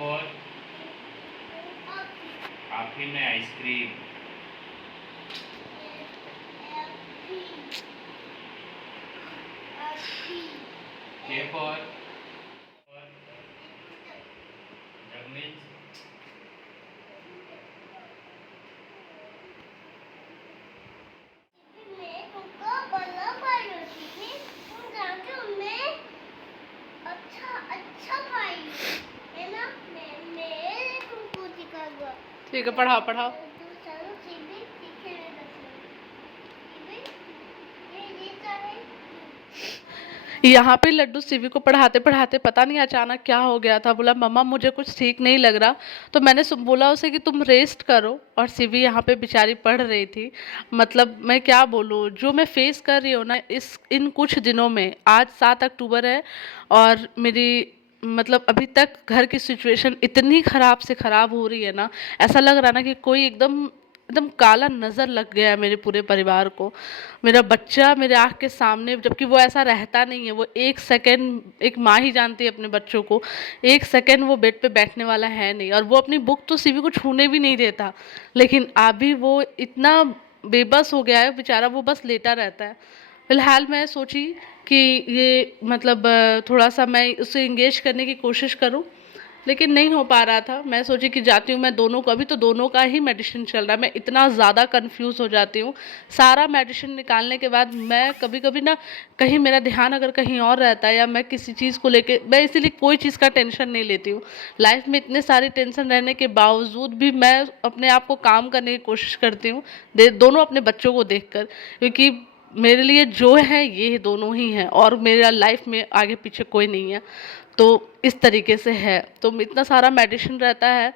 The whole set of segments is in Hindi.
फॉर कॉफी में आइसक्रीम। के फॉर जग मीन्स ठीक है, पढ़ाओ पढ़ाओ। यहाँ पे लड्डू शिवी को पढ़ाते पढ़ाते पता नहीं अचानक क्या हो गया था, बोला मम्मा मुझे कुछ ठीक नहीं लग रहा। तो मैंने बोला उसे कि तुम रेस्ट करो, और शिवी यहाँ पे बेचारी पढ़ रही थी। मतलब मैं क्या बोलूँ, जो मैं फेस कर रही हूँ ना इन कुछ दिनों में, आज 7 अक्टूबर है और मेरी मतलब अभी तक घर की सिचुएशन इतनी ख़राब से ख़राब हो रही है ना, ऐसा लग रहा है ना कि कोई एकदम एकदम काला नज़र लग गया है मेरे पूरे परिवार को। मेरा बच्चा मेरे आँख के सामने, जबकि वो ऐसा रहता नहीं है, वो एक सेकंड, एक माँ ही जानती है अपने बच्चों को, एक सेकंड वो बेड पे बैठने वाला है नहीं, और वो अपनी बुक तो शिवी को छूने भी नहीं देता। लेकिन अभी वो इतना बेबस हो गया है बेचारा, वो बस लेटा रहता है। फिलहाल मैं सोची कि ये मतलब थोड़ा सा मैं उससे इंगेज करने की कोशिश करूं, लेकिन नहीं हो पा रहा था। मैं सोची कि जाती हूँ मैं दोनों को, अभी तो दोनों का ही मेडिसिन चल रहा है, मैं इतना ज़्यादा कंफ्यूज हो जाती हूँ। सारा मेडिसिन निकालने के बाद मैं कभी कभी ना, कहीं मेरा ध्यान अगर कहीं और रहता है या मैं किसी चीज़ को लेके, मैं इसीलिए कोई चीज़ का टेंशन नहीं लेती हूँ। लाइफ में इतने सारे टेंशन रहने के बावजूद भी मैं अपने आप को काम करने की कोशिश करती हूँ, दोनों अपने बच्चों को देख कर, क्योंकि मेरे लिए जो है ये दोनों ही हैं, और मेरा लाइफ में आगे पीछे कोई नहीं है। तो इस तरीके से है, तो इतना सारा मेडिसिन रहता है।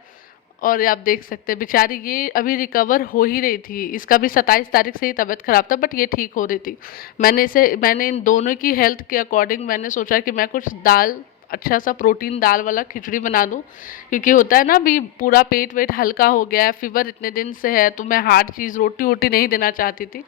और ये आप देख सकते हैं बेचारी, ये अभी रिकवर हो ही रही थी, इसका भी 27 तारीख से ही तबीयत ख़राब था, बट ये ठीक हो रही थी। मैंने इन दोनों की हेल्थ के अकॉर्डिंग मैंने सोचा कि मैं कुछ दाल, अच्छा सा प्रोटीन दाल वाला खिचड़ी बना दूं, क्योंकि होता है ना अभी पूरा पेट वेट हल्का हो गया है, फीवर इतने दिन से है, तो मैं हार्ड चीज़ रोटी वोटी नहीं देना चाहती थी।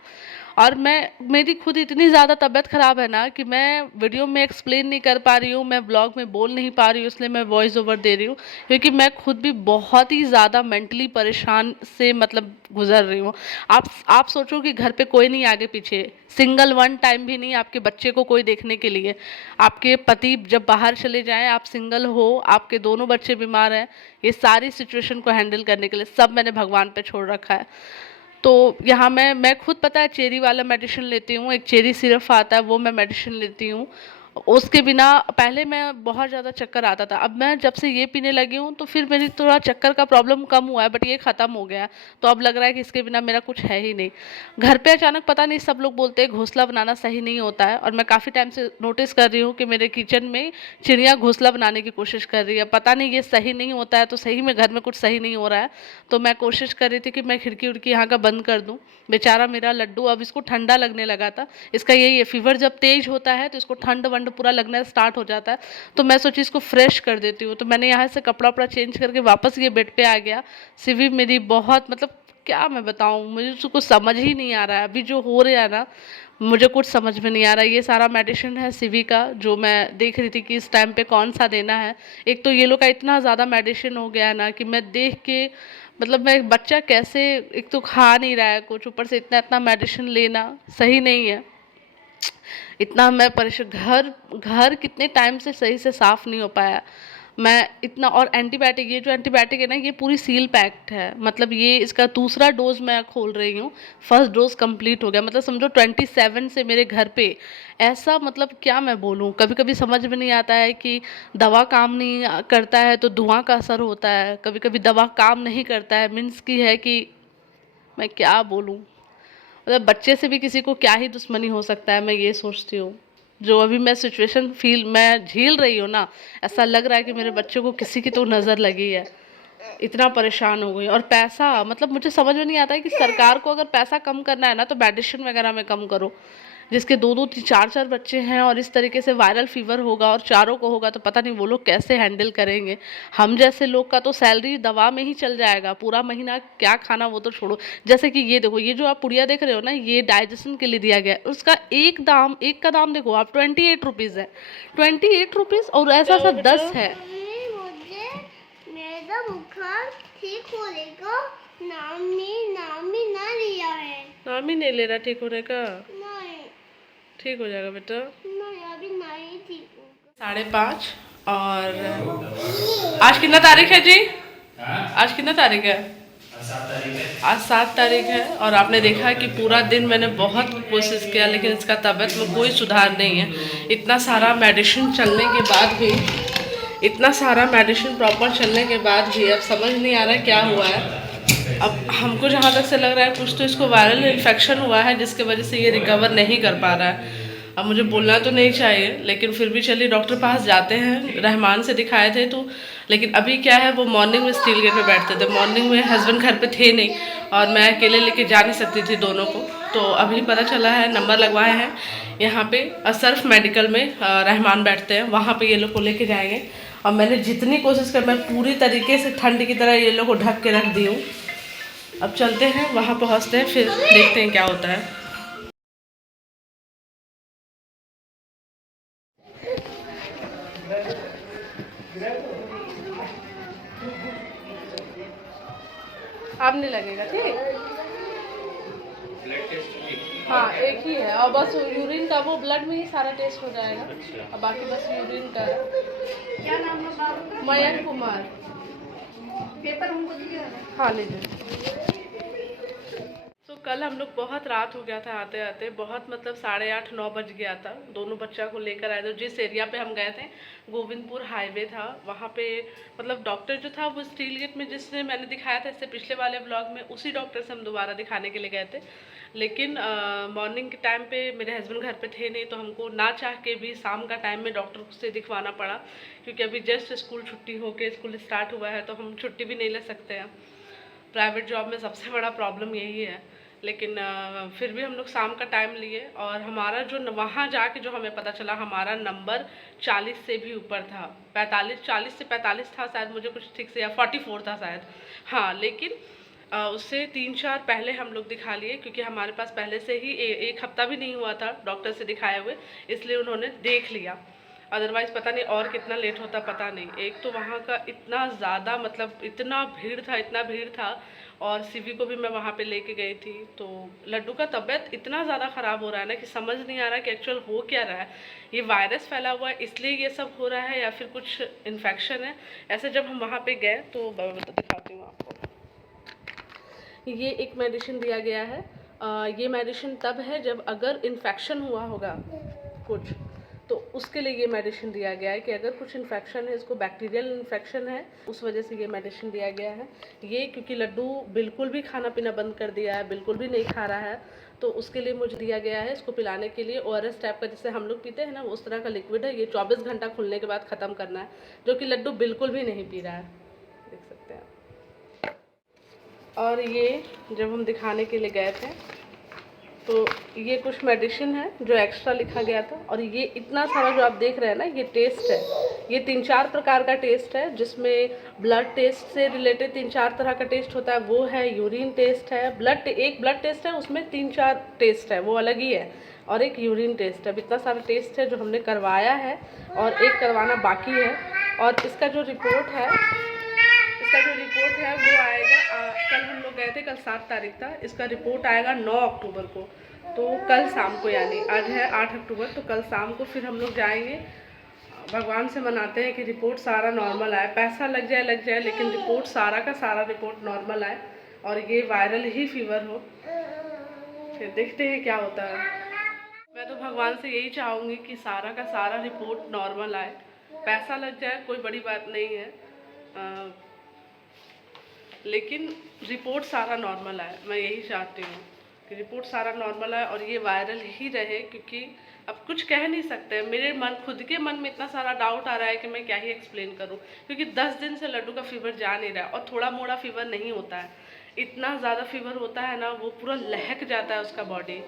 और मेरी खुद इतनी ज़्यादा तबीयत ख़राब है ना कि मैं वीडियो में एक्सप्लेन नहीं कर पा रही हूँ, मैं ब्लॉग में बोल नहीं पा रही हूँ, इसलिए मैं वॉइस ओवर दे रही हूँ, क्योंकि मैं खुद भी बहुत ही ज़्यादा मेंटली परेशान से मतलब गुजर रही हूँ। आप सोचो कि घर पे कोई नहीं आगे पीछे, सिंगल वन टाइम भी नहीं आपके बच्चे को कोई देखने के लिए। आपके पति जब बाहर चले जाएं, आप सिंगल हो, आपके दोनों बच्चे बीमार हैं, ये सारी सिचुएशन को हैंडल करने के लिए सब मैंने भगवान पे छोड़ रखा है। तो यहाँ मैं खुद पता है चेरी वाला मेडिसिन लेती हूँ, एक चेरी सिरप आता है, वो मैं मेडिसिन लेती हूँ। उसके बिना पहले मैं बहुत ज़्यादा चक्कर आता था, अब मैं जब से ये पीने लगी हूँ तो फिर मेरी थोड़ा चक्कर का प्रॉब्लम कम हुआ है, बट ये ख़त्म हो गया। तो अब लग रहा है कि इसके बिना मेरा कुछ है ही नहीं। घर पे अचानक पता नहीं, सब लोग बोलते हैं घोंसला बनाना सही नहीं होता है, और मैं काफ़ी टाइम से नोटिस कर रही हूँ कि मेरे किचन में चिड़िया घोंसला बनाने की कोशिश कर रही है। पता नहीं ये सही नहीं होता है, तो सही में घर में कुछ सही नहीं हो रहा है। तो मैं कोशिश कर रही थी कि मैं खिड़की उड़की यहाँ का बंद कर दूँ। बेचारा मेरा लड्डू, अब इसको ठंडा लगने लगा था, इसका यही है, फीवर जब तेज होता है तो इसको ठंड वंड पूरा लगना स्टार्ट हो जाता है। तो मैं सोची इसको फ्रेश कर देती हूँ, तो मैंने यहाँ से कपड़ा वपड़ा चेंज करके वापस ये बेड पे आ गया। सिवी मेरी बहुत मतलब क्या मैं बताऊँ, मुझे उसको समझ ही नहीं आ रहा है अभी जो हो रहा है ना, मुझे कुछ समझ में नहीं आ रहा है। ये सारा मेडिसिन है सिवी का, जो मैं देख रही थी कि इस टाइम पे कौन सा देना है। एक तो ये लोग का इतना ज़्यादा मेडिसिन हो गया है ना कि मैं देख के मतलब, मैं बच्चा कैसे, एक तो खा नहीं रहा है कुछ, ऊपर से इतना इतना मेडिसिन लेना सही नहीं है। इतना मैं परेशान, घर घर कितने टाइम से सही से साफ़ नहीं हो पाया मैं इतना। और एंटीबायोटिक, ये जो एंटीबायोटिक है ना, ये पूरी सील पैक्ड है, मतलब ये इसका दूसरा डोज मैं खोल रही हूँ, फर्स्ट डोज कंप्लीट हो गया, मतलब समझो 27 से मेरे घर पे ऐसा, मतलब क्या मैं बोलूँ। कभी कभी समझ में नहीं आता है कि दवा काम नहीं करता है तो धुआं का असर होता है, कभी कभी दवा काम नहीं करता है, मीन्स की है कि मैं क्या बोलूँ, मतलब बच्चे से भी किसी को क्या ही दुश्मनी हो सकता है, मैं ये सोचती हूँ। जो अभी मैं सिचुएशन फील मैं झेल रही हूँ ना, ऐसा लग रहा है कि मेरे बच्चों को किसी की तो नज़र लगी है, इतना परेशान हो गई। और पैसा, मतलब मुझे समझ में नहीं आता है कि सरकार को अगर पैसा कम करना है ना तो मेडिसिन वगैरह में कम करो। जिसके दो दो चार चार बच्चे हैं और इस तरीके से वायरल फीवर होगा और चारों को होगा, तो पता नहीं वो लोग कैसे हैंडल करेंगे। हम जैसे लोग का तो सैलरी दवा में ही चल जाएगा, पूरा महीना क्या खाना वो तो छोड़ो। जैसे कि ये देखो, ये जो आप पुड़िया देख रहे हो ना, ये डाइजेशन के लिए दिया गया है, उसका एक का दाम देखो आप, 28 रुपीज़ है, 28 रुपीज़, और ऐसा ऐसा 10 है। ठीक होगा। नाम ही ना लिया है। नाम ही नहीं ले रहा ठीक होने का। नहीं ठीक हो जाएगा बेटा। नहीं, अभी नहीं ठीक होगा। 5:30 और आज कितना तारीख है जी? आज कितना तारीख है? 7 तारीख है। आज 7 तारीख है और आपने देखा कि पूरा दिन मैंने बहुत कोशिश किया लेकिन इसका तबीयत में कोई सुधार नहीं है। इतना सारा मेडिसिन चलने के बाद भी, इतना सारा मेडिसिन प्रॉपर चलने के बाद भी अब समझ नहीं आ रहा क्या हुआ है। अब हमको जहाँ तक से लग रहा है कुछ तो इसको वायरल इन्फेक्शन हुआ है जिसकी वजह से ये रिकवर नहीं कर पा रहा है। अब मुझे बोलना तो नहीं चाहिए लेकिन फिर भी चलिए डॉक्टर पास जाते हैं। रहमान से दिखाए थे तो, लेकिन अभी क्या है वो मॉर्निंग में स्टील गेट पे बैठते थे। मॉर्निंग में हस्बैंड घर पे थे नहीं और मैं अकेले लेके जा नहीं सकती थी दोनों को। तो अभी पता चला है, नंबर लगवाए हैं यहाँ पे असरफ मेडिकल में, रहमान बैठते हैं वहाँ पे ये लोग को लेके जाएंगे। और मैंने जितनी कोशिश कर, मैं पूरी तरीके से ठंड की तरह ये लोग को ढक के रख दी हूँ। अब चलते हैं वहाँ पहुँचते हैं फिर देखते हैं क्या होता है। अब नहीं लगेगा ठीक? ब्लड टेस्ट भी? हाँ एक ही है और बस यूरिन का, वो ब्लड में ही सारा टेस्ट हो जाएगा। अच्छा। और बाकी बस यूरिन का। क्या नाम है बाबू? मयंक कुमार। पेपर हमको दिया। हाँ लीजिए। तो कल हम लोग बहुत रात हो गया था आते आते, बहुत मतलब 8:30-9 बज गया था। दोनों बच्चा को लेकर आए थे। जिस एरिया पे हम गए थे गोविंदपुर हाईवे था, वहाँ पे मतलब डॉक्टर जो था वो स्टील गेट में जिसने मैंने दिखाया था इससे पिछले वाले ब्लॉग में, उसी डॉक्टर से हम दोबारा दिखाने के लिए गए थे। लेकिन मॉर्निंग के टाइम पे मेरे हस्बैंड घर पे थे नहीं तो हमको ना चाह के भी शाम का टाइम में डॉक्टर से दिखवाना पड़ा, क्योंकि अभी जस्ट स्कूल छुट्टी होके स्कूल स्टार्ट हुआ है तो हम छुट्टी भी नहीं ले सकते हैं। प्राइवेट जॉब में सबसे बड़ा प्रॉब्लम यही है। लेकिन फिर भी हम लोग शाम का टाइम लिए और हमारा जो वहाँ जाके जो हमें पता चला हमारा नंबर 40 से भी ऊपर था। 40 से 45 था शायद, मुझे कुछ ठीक से, या 44 था शायद। हाँ लेकिन उससे 3-4 पहले हम लोग दिखा लिए, क्योंकि हमारे पास पहले से ही एक हफ्ता भी नहीं हुआ था डॉक्टर से दिखाए हुए, इसलिए उन्होंने देख लिया। अदरवाइज़ पता नहीं और कितना लेट होता पता नहीं। एक तो वहाँ का इतना ज़्यादा मतलब इतना भीड़ था और सीवी को भी मैं वहाँ पे लेके गई थी। तो लड्डू का तबीयत इतना ज़्यादा ख़राब हो रहा है ना कि समझ नहीं आ रहा कि एक्चुअल हो क्या रहा है। ये वायरस फैला हुआ है इसलिए ये सब हो रहा है या फिर कुछ इन्फेक्शन है। ऐसे जब हम वहाँ पे गए तो मैं दिखाती हूँ आपको। ये एक मेडिसिन दिया गया है। ये मेडिसिन तब है जब अगर इन्फेक्शन हुआ होगा कुछ, तो उसके लिए ये मेडिसिन दिया गया है कि अगर कुछ इन्फेक्शन है, इसको बैक्टीरियल इन्फेक्शन है, उस वजह से ये मेडिसिन दिया गया है। ये क्योंकि लड्डू बिल्कुल भी खाना पीना बंद कर दिया है, बिल्कुल भी नहीं खा रहा है, तो उसके लिए मुझे दिया गया है इसको पिलाने के लिए। ORS टाइप का जिसे हम लोग पीते हैं ना, उस तरह का लिक्विड है। ये 24 घंटा खुलने के बाद ख़त्म करना है, जो कि लड्डू बिल्कुल भी नहीं पी रहा है, देख सकते हैं। और ये जब हम दिखाने के लिए गए थे तो ये कुछ मेडिसिन है जो एक्स्ट्रा लिखा गया था। और ये इतना सारा जो आप देख रहे हैं ना, ये टेस्ट है। ये 3-4 प्रकार का टेस्ट है, जिसमें ब्लड टेस्ट से रिलेटेड 3-4 तरह का टेस्ट होता है, वो है। यूरिन टेस्ट है, एक ब्लड टेस्ट है, उसमें 3-4 टेस्ट है, वो अलग ही है। और एक यूरिन टेस्ट है। अब इतना सारा टेस्ट है जो हमने करवाया है और एक करवाना बाकी है। और इसका जो रिपोर्ट है वो आएगा, कल हम लोग गए थे, कल 7 तारीख था, इसका रिपोर्ट आएगा 9 अक्टूबर को। तो कल शाम को, यानी आज है 8 अक्टूबर, तो कल शाम को फिर हम लोग जाएंगे। भगवान से मनाते हैं कि रिपोर्ट सारा नॉर्मल आए। पैसा लग जाए लेकिन रिपोर्ट सारा का सारा रिपोर्ट नॉर्मल आए और ये वायरल ही फीवर हो। फिर देखते हैं क्या होता है। मैं तो भगवान से यही चाहूँगी कि सारा का सारा रिपोर्ट नॉर्मल आए। पैसा लग जाए कोई बड़ी बात नहीं है, लेकिन रिपोर्ट सारा नॉर्मल आए। मैं यही चाहती हूँ कि रिपोर्ट सारा नॉर्मल आए और ये वायरल ही रहे, क्योंकि अब कुछ कह नहीं सकते। मेरे खुद के मन में इतना सारा डाउट आ रहा है कि मैं क्या ही एक्सप्लेन करूँ, क्योंकि 10 दिन से लड्डू का फीवर जा नहीं रहा है। और थोड़ा मोड़ा फीवर नहीं होता है, इतना ज़्यादा फीवर होता है ना, वो पूरा लहक जाता है उसका बॉडी।